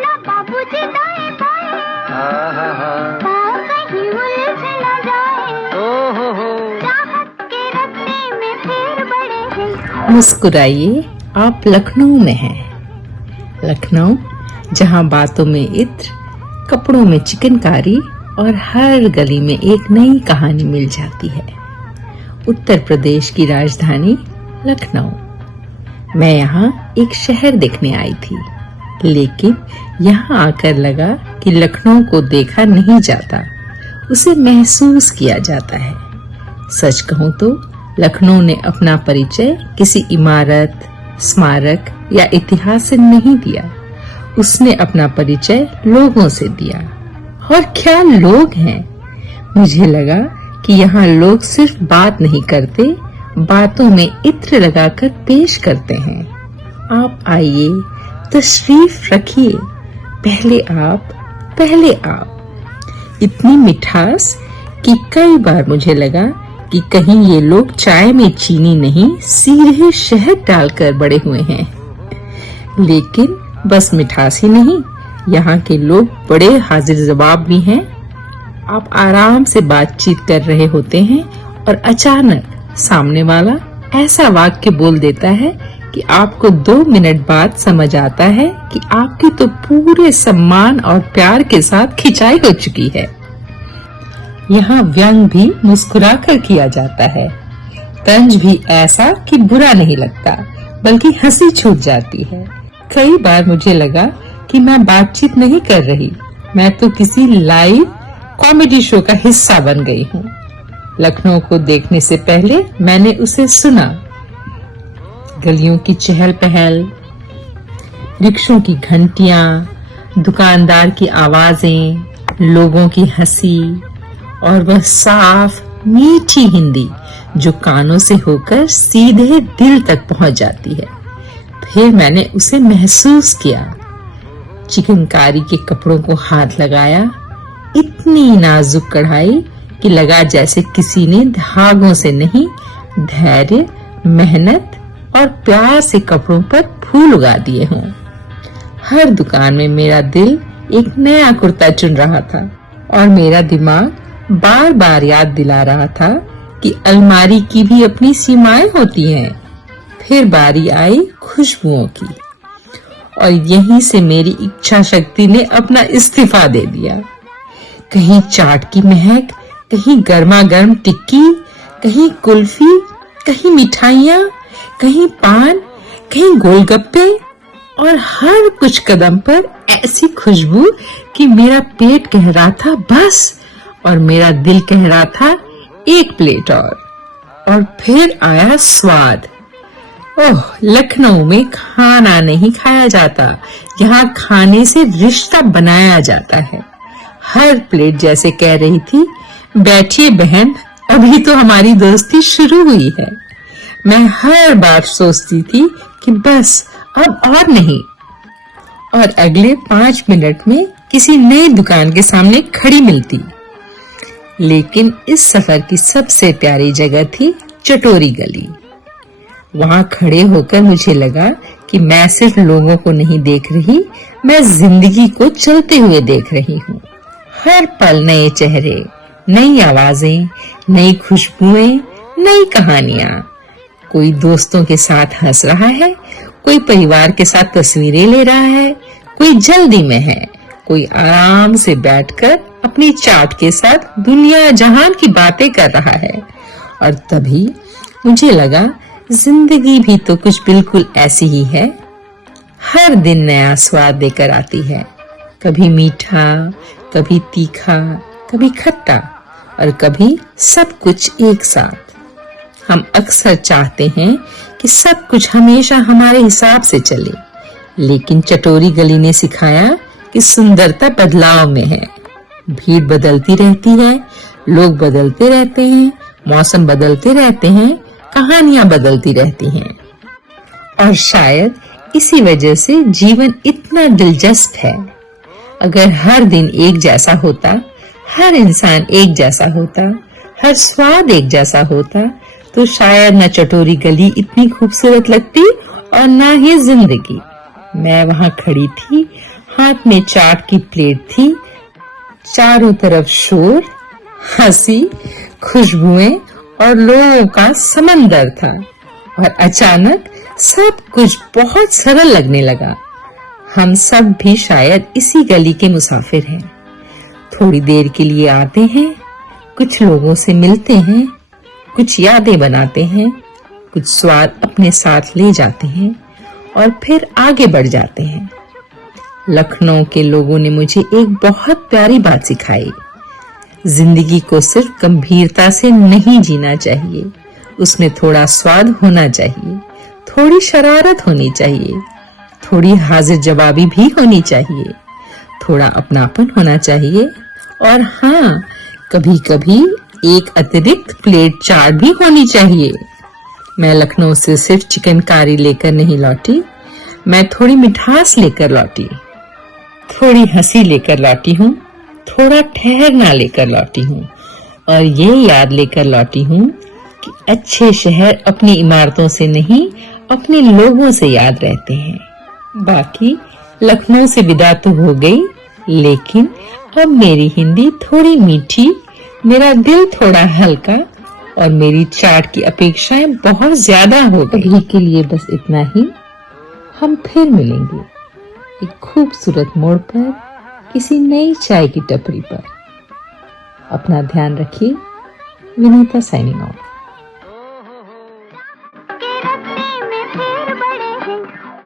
ना बाबूजी दाएं बाएं, पाँव कहीं उलझ न जाए, चाहत के रस्ते में फिर बड़े हैं। मुस्कुराइए, आप लखनऊ में हैं। लखनऊ जहां बातों में इत्र, कपड़ों में चिकनकारी और हर गली में एक नई कहानी मिल जाती है। उत्तर प्रदेश की राजधानी लखनऊ। मैं यहाँ एक शहर देखने आई थी, लेकिन यहाँ आकर लगा कि लखनऊ को देखा नहीं जाता, उसे महसूस किया जाता है। सच कहूँ तो लखनऊ ने अपना परिचय किसी इमारत, स्मारक या इतिहास से नहीं दिया, उसने अपना परिचय लोगों से दिया। और क्या लोग हैं! मुझे लगा कि यहाँ लोग सिर्फ बात नहीं करते, बातों में इत्र लगाकर पेश करते हैं। आप आइए, तशरीफ रखिए, पहले आप। इतनी मिठास कि कई बार मुझे लगा कि कहीं ये लोग चाय में चीनी नहीं, सीधे शहद डालकर बड़े हुए हैं। लेकिन बस मिठास ही नहीं, यहाँ के लोग बड़े हाजिर जवाब भी हैं। आप आराम से बातचीत कर रहे होते हैं और अचानक सामने वाला ऐसा वाक्य बोल देता है कि आपको 2 मिनट बाद समझ आता है कि आपकी तो पूरे सम्मान और प्यार के साथ खिंचाई हो चुकी है। यहाँ व्यंग भी मुस्कुराकर किया जाता है, तंज भी ऐसा कि बुरा नहीं लगता, बल्कि हंसी छूट जाती है। कई बार मुझे लगा कि मैं बातचीत नहीं कर रही, मैं तो किसी लाइव कॉमेडी शो का हिस्सा बन गई हूँ। लखनऊ को देखने से पहले मैंने उसे सुना। गलियों की चहल पहल, रिक्शों की घंटियां, दुकानदार की आवाजें, लोगों की हंसी और वह साफ मीठी हिंदी जो कानों से होकर सीधे दिल तक पहुंच जाती है। फिर मैंने उसे महसूस किया। चिकनकारी के कपड़ों को हाथ लगाया, इतनी नाजुक कढ़ाई कि लगा जैसे किसी ने धागों से नहीं, धैर्य, मेहनत और प्यार से कपड़ों पर फूल उगा दिए हों। हर दुकान में मेरा दिल एक नया कुर्ता चुन रहा था और मेरा दिमाग बार बार याद दिला रहा था कि अलमारी की भी अपनी सीमाएं होती हैं। फिर बारी आई खुशबुओं की और यहीं से मेरी इच्छा शक्ति ने अपना इस्तीफा दे दिया। कहीं चाट की महक, कहीं गर्मा गर्म टिक्की, कहीं कुल्फी, कहीं मिठाइयाँ, कहीं पान, कहीं गोलगप्पे और हर कुछ कदम पर ऐसी खुशबू कि मेरा पेट कह रहा था बस और मेरा दिल कह रहा था एक प्लेट और फिर आया स्वाद। ओह, लखनऊ में खाना नहीं खाया जाता, यहाँ खाने से रिश्ता बनाया जाता है। हर प्लेट जैसे कह रही थी, बैठिए बहन, अभी तो हमारी दोस्ती शुरू हुई है। मैं हर बार सोचती थी कि बस अब और नहीं, और अगले 5 मिनट में किसी नई दुकान के सामने खड़ी मिलती। लेकिन इस सफर की सबसे प्यारी जगह थी चटोरी गली। वहां खड़े होकर मुझे लगा कि मैं सिर्फ लोगों को नहीं देख रही, मैं जिंदगी को चलते हुए देख रही हूँ। हर पल नए चेहरे, नई आवाजें, नई खुशबुएं, नई कहानियां। कोई दोस्तों के साथ हंस रहा है, कोई परिवार के साथ तस्वीरें ले रहा है, कोई जल्दी में है, कोई आराम से बैठकर अपनी चाट के साथ दुनिया जहान की बातें कर रहा है। और तभी मुझे लगा जिंदगी भी तो कुछ बिल्कुल ऐसी ही है। हर दिन नया स्वाद देकर आती है, कभी मीठा, कभी तीखा, कभी खट्टा और कभी सब कुछ एक साथ। हम अक्सर चाहते हैं कि सब कुछ हमेशा हमारे हिसाब से चले, लेकिन चटोरी गली ने सिखाया कि सुंदरता बदलाव में है। भीड़ बदलती रहती है, लोग बदलते रहते हैं, मौसम बदलते रहते हैं, कहानियां बदलती रहती हैं। और शायद इसी वजह से जीवन इतना दिलचस्प है। अगर हर दिन एक जैसा होता, हर इंसान एक जैसा होता, हर स्वाद एक जैसा होता, तो शायद न चटोरी गली इतनी खूबसूरत लगती और न ही जिंदगी। मैं वहां खड़ी थी, हाथ में चाट की प्लेट थी। चारों तरफ शोर, हंसी, खुशबुएं और लोगों का समंदर था और अचानक सब कुछ बहुत सरल लगने लगा। हम सब भी शायद इसी गली के मुसाफिर हैं। थोड़ी देर के लिए आते हैं, कुछ लोगों से मिलते हैं, कुछ यादें बनाते हैं, कुछ स्वाद अपने साथ ले जाते हैं और फिर आगे बढ़ जाते हैं। लखनऊ के लोगों ने मुझे एक बहुत प्यारी बात सिखाई। जिंदगी को सिर्फ गंभीरता से नहीं जीना चाहिए, उसमें थोड़ा स्वाद होना चाहिए, थोड़ी शरारत होनी चाहिए, थोड़ी हाजिर जवाबी भी होनी चाहिए, थोड़ा अपनापन होना चाहिए और हाँ, कभी-कभी एक अतिरिक्त प्लेट चाट भी होनी चाहिए। मैं लखनऊ से सिर्फ चिकनकारी लेकर नहीं लौटी, मैं थोड़ी मिठास लेकर लौटी, थोड़ी हंसी लेकर लौटी हूँ, थोड़ा ठहरना लेकर लौटी हूँ और ये याद लेकर लौटी हूँ कि अच्छे शहर अपनी इमारतों से नहीं, अपने लोगों से याद रहते हैं। बाकी लखनऊ से विदा तो हो गई, लेकिन अब मेरी हिंदी थोड़ी मीठी, मेरा दिल थोड़ा हल्का और मेरी चाट की अपेक्षाएं बहुत ज्यादा हो गई। अभी के लिए बस इतना ही। हम फिर मिलेंगे एक खूबसूरत मोड़ पर, किसी नई चाय की टपरी पर। अपना ध्यान रखिए। Vinita signing off.